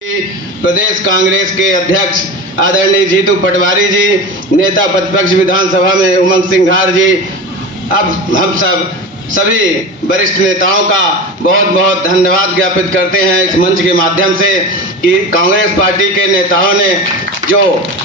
प्रदेश कांग्रेस के अध्यक्ष आदरणीय जीतू पटवारी जी, नेता प्रतिपक्ष विधानसभा में उमंग सिंघार जी, अब हम सभी वरिष्ठ नेताओं का बहुत बहुत धन्यवाद ज्ञापित करते हैं इस मंच के माध्यम से कि कांग्रेस पार्टी के नेताओं ने जो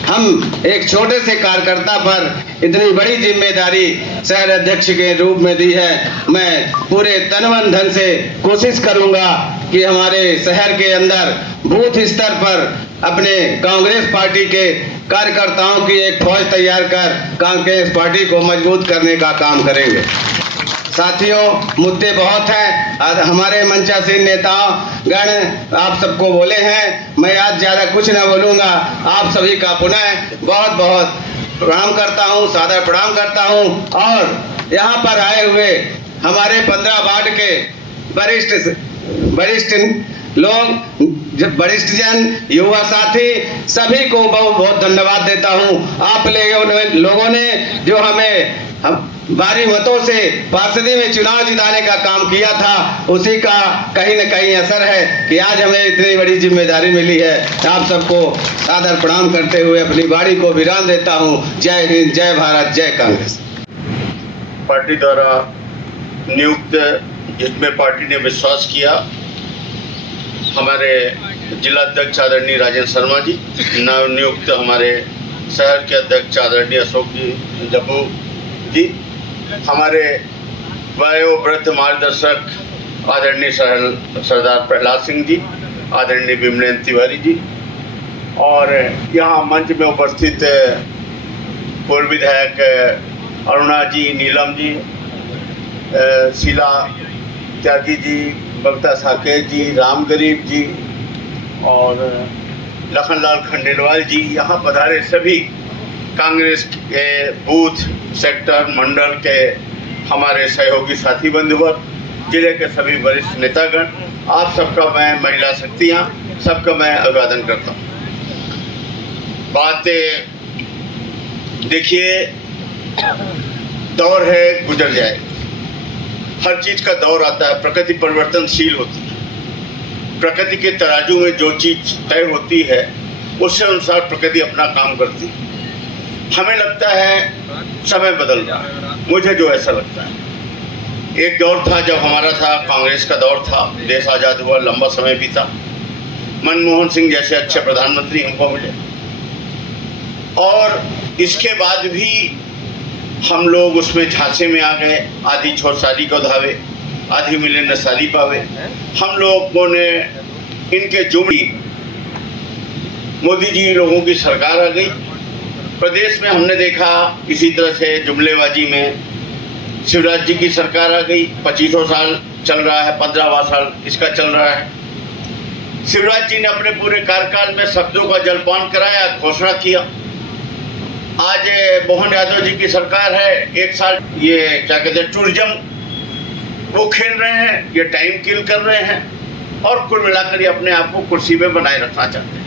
हम एक छोटे से कार्यकर्ता पर इतनी बड़ी जिम्मेदारी शहर अध्यक्ष के रूप में दी है। मैं पूरे तन मन धन से कोशिश करूंगा कि हमारे शहर के अंदर बूथ स्तर पर अपने कांग्रेस पार्टी के कार्यकर्ताओं की एक फौज तैयार कर कांग्रेस पार्टी को मजबूत करने का काम करेंगे। साथियों, मुद्दे बहुत हैं। आज हमारे मंचासीन नेता गण आप सबको बोले हैं, मैं आज ज्यादा कुछ न बोलूंगा। आप सभी का पुनः बहुत बहुत प्रणाम करता हूं, सादर प्रणाम करता हूं। और यहाँ पर आए हुए हमारे 15 वार्ड के वरिष्ठ लोग, वरिष्ठ जन, युवा साथी, सभी को बहुत बहुत धन्यवाद देता हूं। आप लोगों ने जो हमें भारी मतों से पार्षदी में चुनाव जिताने का काम किया था, उसी का कहीं न कहीं असर है कि आज हमें इतनी बड़ी जिम्मेदारी मिली है। आप सबको सादर प्रणाम करते हुए अपनी वाणी को विराम देता हूं। जय हिंद, जय भारत, जय कांग्रेस। पार्टी द्वारा नियुक्त, जिसमें पार्टी ने विश्वास किया, हमारे जिला अध्यक्ष आदरणीय राजेंद्र शर्मा जी, नवनियुक्त हमारे शहर के अध्यक्ष आदरणीय अशोक जी जब्बू जी, हमारे वयोवृद्ध मार्गदर्शक आदरणीय सरदार प्रहलाद सिंह जी, आदरणीय विमलेंद्र तिवारी जी, और यहाँ मंच में उपस्थित पूर्व विधायक अरुणा जी, नीलम जी, शीला त्यागी जी, बबीता साकेत जी, राम गरीब जी और लखनलाल खंडेलवाल जी, यहाँ पधारे सभी कांग्रेस के बूथ, सेक्टर, मंडल के हमारे सहयोगी साथी बंधुवर, जिले के सभी वरिष्ठ नेतागण, आप सबका मैं, महिला शक्तियाँ, सबका मैं अभिवादन करता हूँ। बातें देखिए, दौर है, गुजर जाएगा। हर चीज का दौर आता है, प्रकृति परिवर्तनशील होती है। प्रकृति के तराजू में जो चीज तय होती है, उसके अनुसार प्रकृति अपना काम करती है। हमें लगता है समय बदल रहा है, मुझे जो ऐसा लगता है। एक दौर था जब हमारा था, कांग्रेस का दौर था, देश आज़ाद हुआ, लंबा समय बीता, मनमोहन सिंह जैसे अच्छे प्रधानमंत्री हमको मिले, और इसके बाद भी हम लोग उसमें झांसे में आ गए। आधी छोट साली को धावे, आधी मिले न साली पावे। हम लोगों ने इनके जुमड़ी, मोदी जी लोगों की सरकार आ गई। प्रदेश में हमने देखा इसी तरह से जुमलेबाजी में शिवराज जी की सरकार आ गई। 25 साल चल रहा है, 15वां साल इसका चल रहा है। शिवराज जी ने अपने पूरे कार्यकाल में शब्दों का जलपान कराया, घोषणा किया। आज मोहन यादव जी की सरकार है, 1 साल ये क्या कहते हैं, टूरिज्म वो खेल रहे हैं, ये टाइम किल कर रहे हैं, और कुल मिलाकर ये अपने आप को कुर्सी पे बनाए रखना चाहते हैं।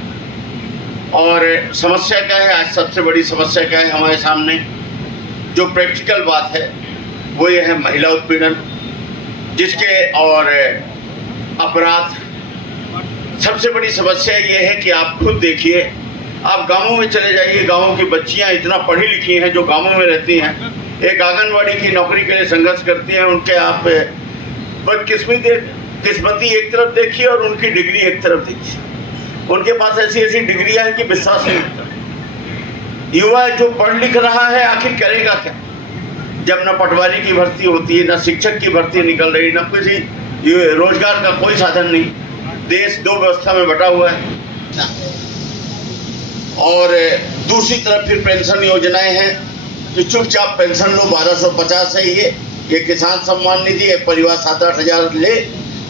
और समस्या क्या है, आज सबसे बड़ी समस्या क्या है हमारे सामने, जो प्रैक्टिकल बात है वो ये है महिला उत्पीड़न, जिसके और अपराध। सबसे बड़ी समस्या ये है कि आप खुद देखिए, आप गांवों में चले जाइए, गांवों की बच्चियां इतना पढ़ी लिखी हैं जो गांवों में रहती हैं, एक आंगनवाड़ी की नौकरी के लिए संघर्ष करती हैं, उनके आप किस्मती एक तरफ देखिए और उनकी डिग्री एक तरफ देखिए। उनके पास ऐसी ऐसी डिग्रियां हैं कि विश्वास नहीं होता। युवा जो पढ़ लिख रहा है आखिर करेगा क्या, जब न पटवारी की भर्ती होती है, न शिक्षक की भर्ती निकल रही, न किसी रोजगार का कोई साधन नहीं। देश 2 व्यवस्था में बटा हुआ है। और दूसरी तरफ फिर पेंशन योजनाएं हैं कि चुपचाप पेंशन लो, 1250 है ये किसान सम्मान निधि है, परिवार 7-8 हजार ले,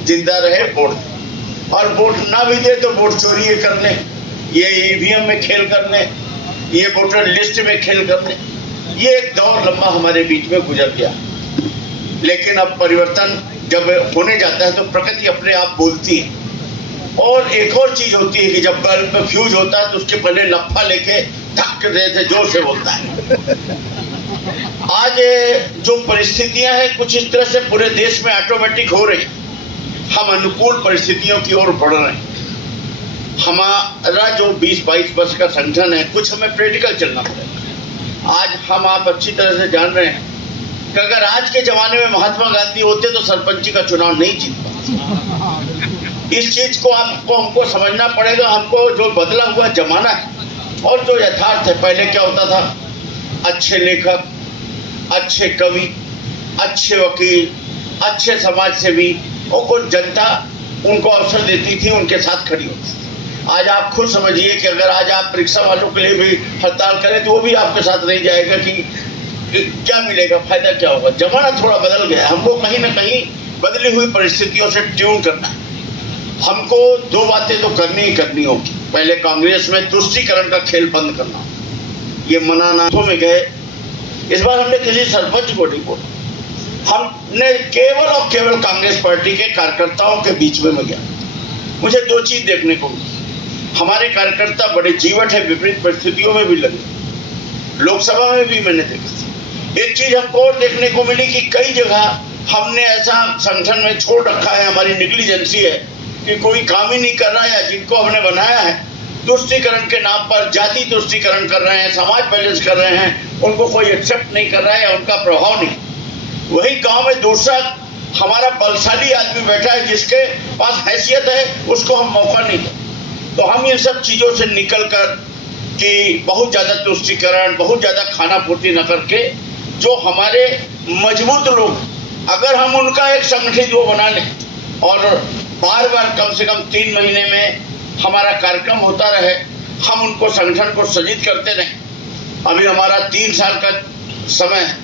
जिंदा रहे, वोट, और वोट ना भी दे तो वोट चोरी करने, ये ईवीएम में खेल करने, ये वोटर लिस्ट में खेल करने। ये एक दौर लंबा हमारे बीच में गुजर गया। लेकिन अब परिवर्तन जब होने जाता है तो प्रकृति अपने आप बोलती है। और एक और चीज होती है कि जब बल्ब में फ्यूज होता है तो उसके पहले लफा लेके धक्के देते जोर से बोलता है। आज जो परिस्थितियां हैं कुछ इस तरह से पूरे देश में ऑटोमेटिक हो रही, हम अनुकूल परिस्थितियों की ओर बढ़ रहे हैं। हमारा जो 20-22 वर्ष का संगठन है, कुछ हमें प्रैक्टिकल चलना पड़ेगा। आज हम आप अच्छी तरह से जान रहे हैं कि अगर आज के जमाने में महात्मा गांधी होते तो सरपंची का चुनाव नहीं जीत पाते। इस चीज को आपको हमको समझना पड़ेगा। हमको जो बदला हुआ जमाना है और जो यथार्थ है, पहले क्या होता था, अच्छे लेखक, अच्छे कवि, अच्छे वकील, अच्छे समाज सेवी और कुछ जनता उनको अवसर देती थी, उनके साथ खड़ी होती थी। आज आप खुद समझिए कि अगर आज आप रिक्शा वालों के लिए भी हड़ताल करें तो वो भी आपके साथ नहीं जाएगा कि क्या मिलेगा, फायदा क्या होगा। जमाना थोड़ा बदल गया। हमको कहीं ना कहीं बदली हुई परिस्थितियों से ट्यून करना है। हमको दो बातें तो करनी ही करनी होगी। पहले कांग्रेस में तुष्टीकरण का खेल बंद करना, ये मनाना में गए। इस बार हमने किसी सरपंच को नहीं बोला, हमने केवल और केवल कांग्रेस पार्टी के कार्यकर्ताओं के बीच में गया। मुझे दो चीज देखने को मिली। हमारे कार्यकर्ता बड़े जीवट है, विपरीत परिस्थितियों में भी लगे। लोकसभा में भी मैंने देखी। एक चीज हमको और देखने को मिली कि कई जगह हमने ऐसा संगठन में छोड़ रखा है, हमारी निग्लिजेंसी है कि कोई काम ही नहीं कर रहा है, या जिनको हमने बनाया है तुष्टीकरण के नाम पर जाति तुष्टीकरण कर रहे हैं, समाज बैलेंस कर रहे हैं, उनको कोई एक्सेप्ट नहीं कर रहा है या उनका प्रभाव नहीं। वही गांव में दूसरा हमारा बलशाली आदमी बैठा है जिसके पास हैसियत है, उसको हम मौका नहीं दें। तो हम इन सब चीजों से निकलकर कि बहुत ज्यादा तुष्टीकरण, बहुत ज्यादा खाना पूर्ति न करके जो हमारे मजबूत लोग, अगर हम उनका एक संगठित वो बना लें और बार बार कम से कम 3 महीने में हमारा कार्यक्रम होता रहे, हम उनको संगठन को सजित करते रहें। अभी हमारा 3 साल का समय है,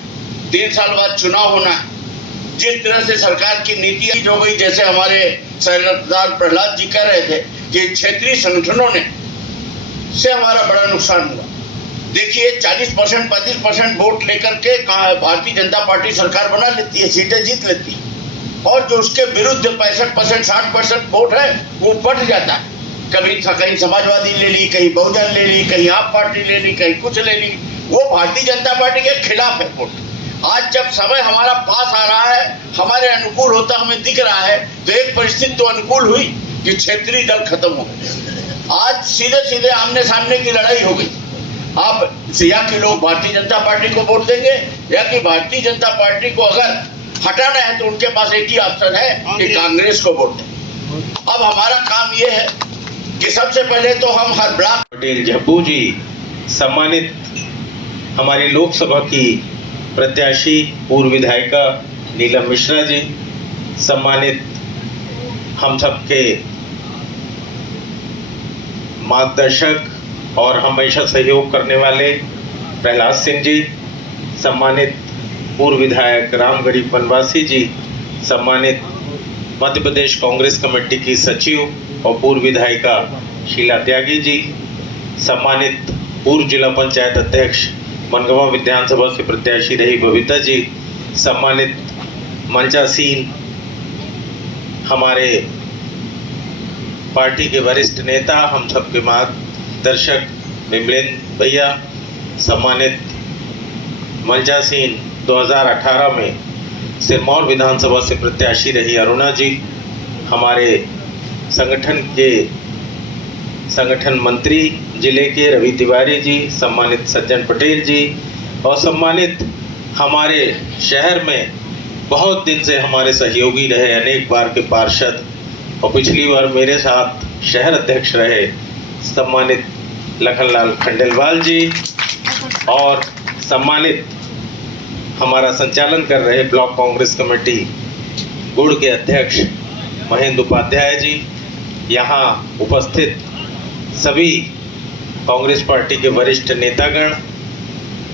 3 साल बाद चुनाव होना है। जिस तरह से सरकार की नीति हो गई, जैसे हमारे सरदार प्रहलाद जी कह रहे थे कि क्षेत्रीय संगठनों ने से हमारा बड़ा नुकसान हुआ। देखिए 40%, 35% वोट लेकर के भारतीय जनता पार्टी सरकार बना लेती है, सीटें जीत लेती है, और जो उसके विरुद्ध 65%, 60% वोट है वो बट जाता है। कहीं समाजवादी ले ली, कहीं बहुजन ले ली, कहीं आप पार्टी ले ली, कहीं कुछ ले ली। वो भारतीय जनता पार्टी के खिलाफ है वोट। आज जब समय हमारा पास आ रहा है, हमारे अनुकूल होता हमें दिख रहा है, तो एक परिस्थिति तो अनुकूल हुई कि क्षेत्रीय दल खत्म हो गए। आज सीधे सीधे आमने सामने की लड़ाई हो गई। अब या कि लोग भारतीय जनता पार्टी को वोट देंगे, या कि भारतीय जनता पार्टी को अगर हटाना है तो उनके पास एक ही ऑप्शन है कि कांग्रेस को वोट दें। अब हमारा काम ये है कि सबसे पहले तो हम हर ब्लॉक पटेल झब्बू जी, सम्मानित हमारी लोकसभा की प्रत्याशी पूर्व विधायिका नीलम मिश्रा जी, सम्मानित हम सबके मार्गदर्शक और हमेशा सहयोग करने वाले प्रहलाद सिंह जी, सम्मानित पूर्व विधायक राम गरीब वनवासी जी, सम्मानित मध्य प्रदेश कांग्रेस कमेटी की सचिव और पूर्व विधायिका शीला त्यागी जी, सम्मानित पूर्व जिला पंचायत अध्यक्ष मनगवा विधानसभा से प्रत्याशी रही बबीता जी, सम्मानित मंचासीन हमारे पार्टी के वरिष्ठ नेता, हम सबके मार्गदर्शक विमलेंद्र भैया, सम्मानित मंचासीन 2018 में सिरमौर विधानसभा से प्रत्याशी रही अरुणा जी, हमारे संगठन मंत्री जिले के रवि तिवारी जी, सम्मानित सज्जन पटेल जी, और सम्मानित हमारे शहर में बहुत दिन से हमारे सहयोगी रहे, अनेक बार के पार्षद और पिछली बार मेरे साथ शहर अध्यक्ष रहे सम्मानित लखनलाल खंडेलवाल जी, और सम्मानित हमारा संचालन कर रहे ब्लॉक कांग्रेस कमेटी गुड़ के अध्यक्ष महेंद्र उपाध्याय जी, यहाँ उपस्थित सभी कांग्रेस पार्टी के वरिष्ठ नेतागण,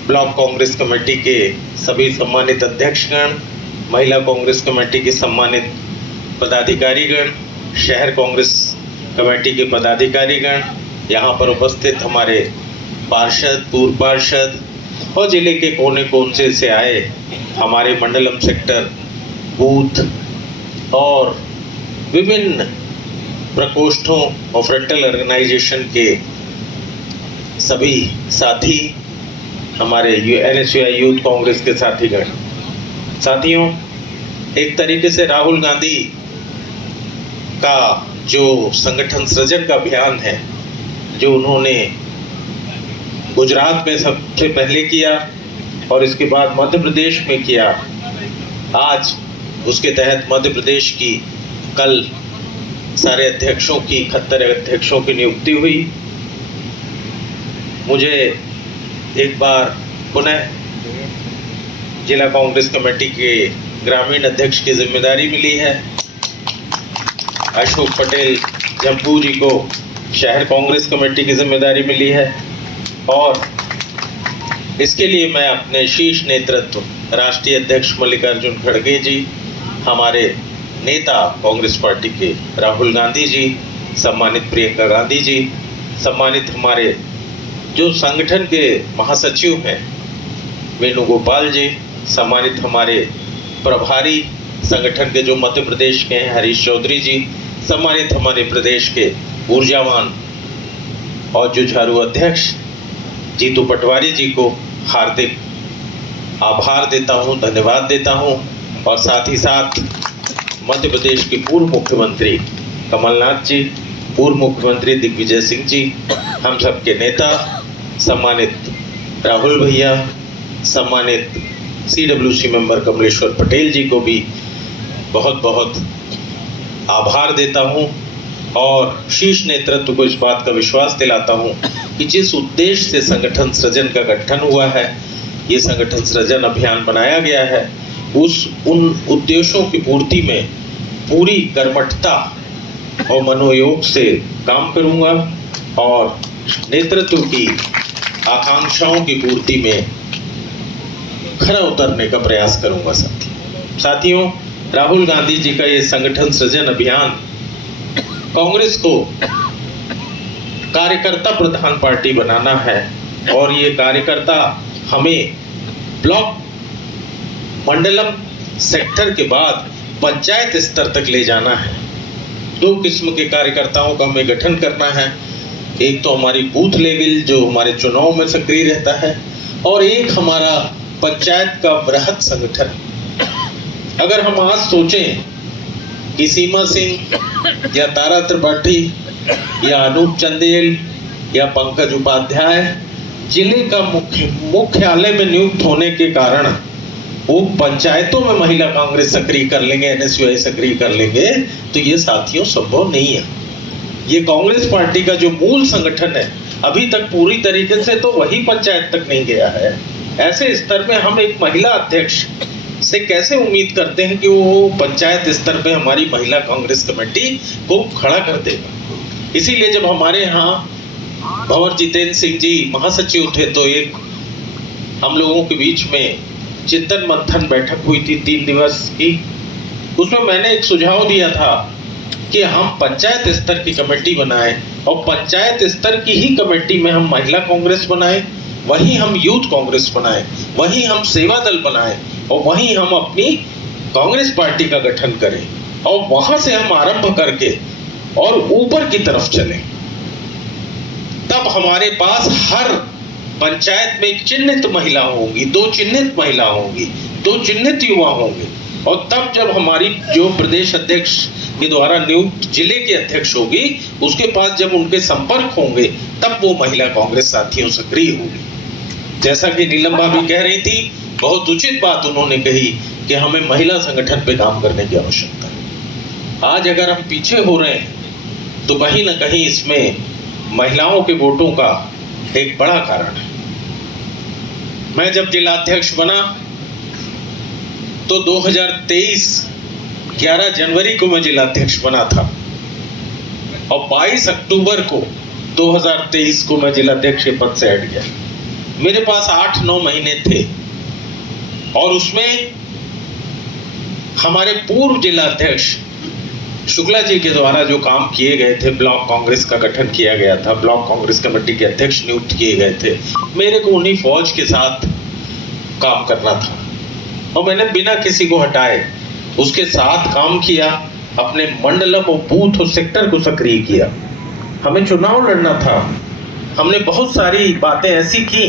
ब्लॉक कांग्रेस कमेटी के सभी सम्मानित अध्यक्षगण, महिला कांग्रेस कमेटी के सम्मानित पदाधिकारीगण, शहर कांग्रेस कमेटी के पदाधिकारीगण, यहाँ पर उपस्थित हमारे पार्षद, पूर्व पार्षद और जिले के कोने कोने से आए हमारे मंडलम सेक्टर, बूथ और विभिन्न प्रकोष्ठों और फ्रंटल ऑर्गेनाइजेशन के सभी साथी, हमारे NSUI यूथ कांग्रेस के साथीगण। साथियों, एक तरीके से राहुल गांधी का जो संगठन सृजन का अभियान है, जो उन्होंने गुजरात में सबसे पहले किया और इसके बाद मध्य प्रदेश में किया, आज उसके तहत मध्य प्रदेश की कल सारे अध्यक्षों की 71 अध्यक्षों की नियुक्ति हुई। मुझे एक बार पुनः जिला कांग्रेस कमेटी के ग्रामीण अध्यक्ष की जिम्मेदारी मिली है। अशोक पटेल जम्पू जी को शहर कांग्रेस कमेटी की जिम्मेदारी मिली है और इसके लिए मैं अपने शीर्ष नेतृत्व राष्ट्रीय अध्यक्ष मल्लिकार्जुन खड़गे जी, हमारे नेता कांग्रेस पार्टी के राहुल गांधी जी, सम्मानित प्रियंका गांधी जी, सम्मानित हमारे जो संगठन के महासचिव हैं वेणुगोपाल जी, सम्मानित हमारे प्रभारी संगठन के जो मध्य प्रदेश के हैं हरीश चौधरी जी, सम्मानित हमारे प्रदेश के ऊर्जावान और जुझारू अध्यक्ष जीतू पटवारी जी को हार्दिक आभार देता हूं, धन्यवाद देता हूं। और साथ ही साथ मध्य प्रदेश के पूर्व मुख्यमंत्री कमलनाथ जी, पूर्व मुख्यमंत्री दिग्विजय सिंह जी, हम सबके नेता सम्मानित राहुल भैया, सम्मानित CWC मेंबर कमलेश्वर पटेल जी को भी बहुत बहुत आभार देता हूं और शीर्ष नेतृत्व को इस बात का विश्वास दिलाता हूं कि जिस उद्देश्य से संगठन सृजन का गठन हुआ है, ये संगठन सृजन अभियान बनाया गया है, उन उद्देश्यों की पूर्ति में पूरी कर्मठता और मनोयोग से काम करूंगा और नेतृत्व की आकांक्षाओं की पूर्ति में खरा उतरने का प्रयास करूंगा। साथियों, राहुल गांधी जी का ये संगठन सृजन अभियान कांग्रेस को कार्यकर्ता प्रधान पार्टी बनाना है और ये कार्यकर्ता हमें ब्लॉक, मंडलम, सेक्टर के बाद पंचायत स्तर तक ले जाना है। दो किस्म के कार्यकर्ताओं का हमें गठन करना है। एक तो हमारी बूथ लेवल जो हमारे चुनाव में सक्रिय रहता है और एक हमारा पंचायत का वृहद संगठन। अगर हम आज सोचें कि सीमा सिंह या तारा त्रिपाठी या अनूप चंदेल या पंकज उपाध्याय जिले का मुख्यालय में नियुक्त होने के कारण वो पंचायतों में महिला कांग्रेस सक्रिय कर लेंगे, NSUI सक्रिय कर लेंगे, तो ये साथियों संभव नहीं है। ये कांग्रेस पार्टी का जो मूल संगठन है अभी तक पूरी तरीके से तो वही पंचायत तक नहीं गया है। ऐसे स्तर में हम एक महिला अध्यक्ष से कैसे उम्मीद करते हैं कि वो पंचायत स्तर पे हमारी महिला कांग्रेस कमेटी को खड़ा कर देगा। इसीलिए जब हमारे यहाँ भंवर जितेंद्र सिंह जी महासचिव थे तो एक हम लोगों के बीच में चिंतन मंथन बैठक हुई थी 3 दिवस की। उसमें मैंने एक सुझाव दिया था कि हम पंचायत स्तर की कमेटी बनाएं और पंचायत स्तर की ही कमेटी में हम महिला कांग्रेस बनाएं, वहीं हम यूथ कांग्रेस बनाएं, वहीं हम सेवा दल बनाएं और वहीं हम अपनी कांग्रेस पार्टी का गठन करें और वहां से हम आरंभ करके और ऊपर की तरफ चलें। तब हमारे पास हर पंचायत में चिन्हित महिला होंगी, 2 चिन्हित महिला होंगी, 2 चिन्हित युवा होंगे और तब जब हमारी जो प्रदेश अध्यक्ष के द्वारा नियुक्त जिले के अध्यक्ष होगी उसके पास जब उनके संपर्क होंगे तब वो महिला कांग्रेस साथियों सक्रिय होगी। जैसा कि नीलम भाभी कह रही थी, बहुत उचित बात उन्होंने कही कि हमें महिला संगठन पे काम करने की आवश्यकता है। आज अगर हम पीछे हो रहे हैं तो कहीं ना कहीं इसमें महिलाओं के वोटों का एक बड़ा कारण है। मैं जब जिला अध्यक्ष बना तो 2023 11 जनवरी को मैं जिला अध्यक्ष बना था और 22 अक्टूबर को 2023 को मैं जिला अध्यक्ष के पद से हट गया। मेरे पास 8-9 महीने थे और उसमें हमारे पूर्व जिला अध्यक्ष शुक्ला जी के द्वारा जो काम किए गए थे, ब्लॉक कांग्रेस का गठन किया गया था, ब्लॉक कांग्रेस कमेटी के अध्यक्ष नियुक्त किए गए थे, मेरे को उन्हीं फौज के साथ काम करना था और मैंने बिना किसी को हटाए उसके साथ काम किया, अपने मंडलम और बूथ और सेक्टर को सक्रिय किया। हमें चुनाव लड़ना था, हमने बहुत सारी बातें ऐसी की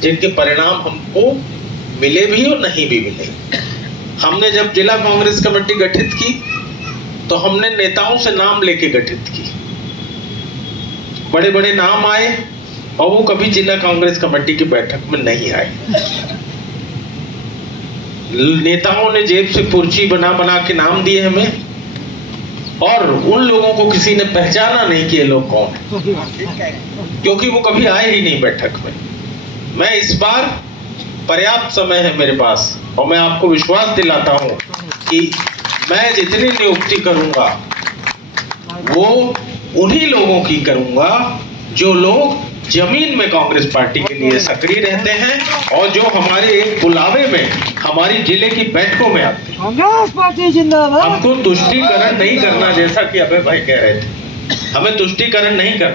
जिनके परिणाम हमको मिले भी और नहीं भी मिले। हमने जब जिला कांग्रेस कमेटी गठित की तो हमने नेताओं से नाम लेके गठित की। बड़े बड़े नाम आए और वो कभी जिला कांग्रेस कमेटी की बैठक में नहीं आए। नेताओं ने जेब से पर्ची बना बना के नाम दिए हमें, और उन लोगों को किसी ने पहचाना नहीं कि ये लोग कौन है, क्योंकि वो कभी आए ही नहीं बैठक में। मैं इस बार पर्याप्त समय है मेरे पास, और मैं आपको विश्वास दिलाता हूं कि मैं जितनी नियुक्ति करूंगा वो उन्हीं लोगों की करूंगा जो लोग जमीन में कांग्रेस पार्टी के लिए सक्रिय रहते हैं और जो हमारे एक बुलावे में हमारी जिले की बैठकों में आते हैं। कांग्रेस पार्टी जिंदाबाद। हमको तुष्टीकरण नहीं करना, जैसा कि अभय भाई कह रहे थे, हमें तुष्टीकरण नहीं करना।